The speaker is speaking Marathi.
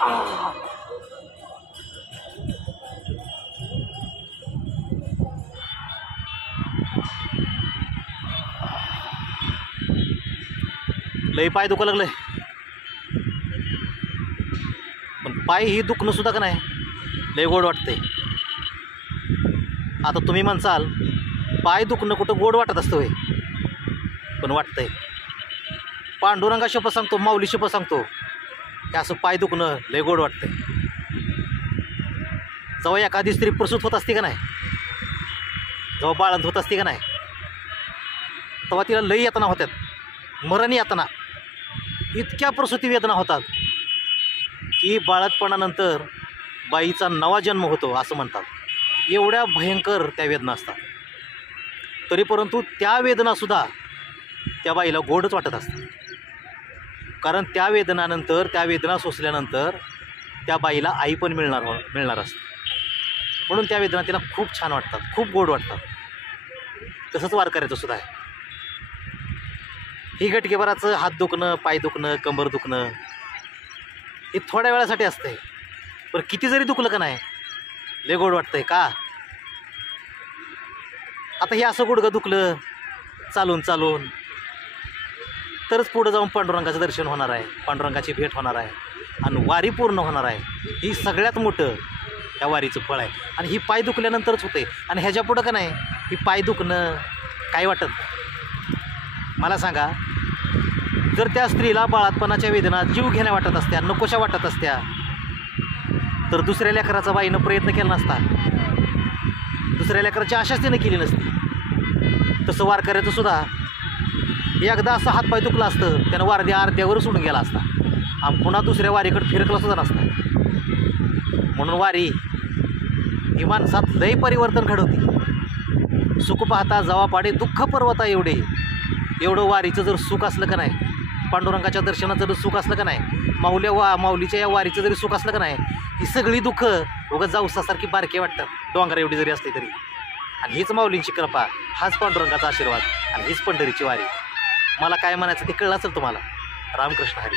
लय पाय दुखा लागले, पण पाय ही दुखणं सुद्धा का नाही लय गोड वाटते। आता तुम्ही म्हणसाल पाय दुखणं कुठं गोड वाटत असतं होय, पण वाटतंय। पांडुरंगा शपथ सांगतो, माऊली शपथ सांगतो, हे असं पाय दुखणं लय गोड वाटतंय। जेव्हा एखादी स्त्री प्रसूत होत असते का नाही, जेव्हा बाळंत होत असते का नाही, तेव्हा तिला लई यातना होतात, मरण यातना, इतक्या प्रसूती वेदना होतात की बाळंतपणानंतर बाईचा नवा जन्म होतो असं म्हणतात। एवढ्या भयंकर त्या वेदना असतात, तरी परंतु त्या वेदनासुद्धा त्या बाईला गोडच वाटत असतात, कारण त्या वेदनानंतर, त्या वेदना सोसल्यानंतर त्या बाईला आई पण मिळणार असते, म्हणून त्या वेदना तिला खूप छान वाटतात, खूप गोड वाटतात। तसंच वारकऱ्याचं सुद्धा आहे। ही गटकेभराचं हात दुखणं, पाय दुखणं, कंबर दुखणं हे थोड्या वेळासाठी असतंय, पण किती जरी दुखलं का नाही लय गोड वाटतंय का। आता हे असं गुडघं दुखलं चालून चालून तरच पुढं जाऊन पांडुरंगाचं दर्शन होणार आहे, पांडुरंगाची भेट होणार आहे आणि वारी पूर्ण होणार आहे। ही सगळ्यात मोठं ह्या वारीचं फळ आहे, आणि ही पाय दुखल्यानंतरच होते, आणि ह्याच्या पुढं का नाही ही पाय दुखणं काय वाटत नाही। मला सांगा, जर त्या स्त्रीला बाळातपणाच्या वेदना जीव घेण्या वाटत असत्या, नकोशा वाटत असत्या, तर दुसऱ्या लेकराचा बाईनं प्रयत्न केला नसता, दुसऱ्या लेकराची आशाच तिनं केली नसती। तसं वारकऱ्याचं सुद्धा एकदा असं हातपाय दुखला असतं, त्यानं वारद्या अर्ध्यावर सोडून गेला असता आणि पुन्हा दुसऱ्या वारीकडे फिरकला सुद्धा नसता। म्हणून वारी ही माणसात लय परिवर्तन घडवते। सुख पाहता जवा पाडे दुःख पर्वता एवढे, एवढं वारीचं जर सुख असलं का नाही, पांडुरंगाच्या दर्शनाचं जर सुख असलं का नाही, माऊलीच्या या वारीचं जरी सुख असलं का नाही, ही सगळी दुःख उगाच जाऊसासारखी बारके वाटतात, डोंगरा एवढी जरी असली तरी। आणि हीच माऊलींची कृपा, हाच पांडुरंगाचा आशीर्वाद, आणि हीच पंढरीची वारी। मला काय म्हणायचं ते कळलं असेल तुम्हाला। रामकृष्ण हरी।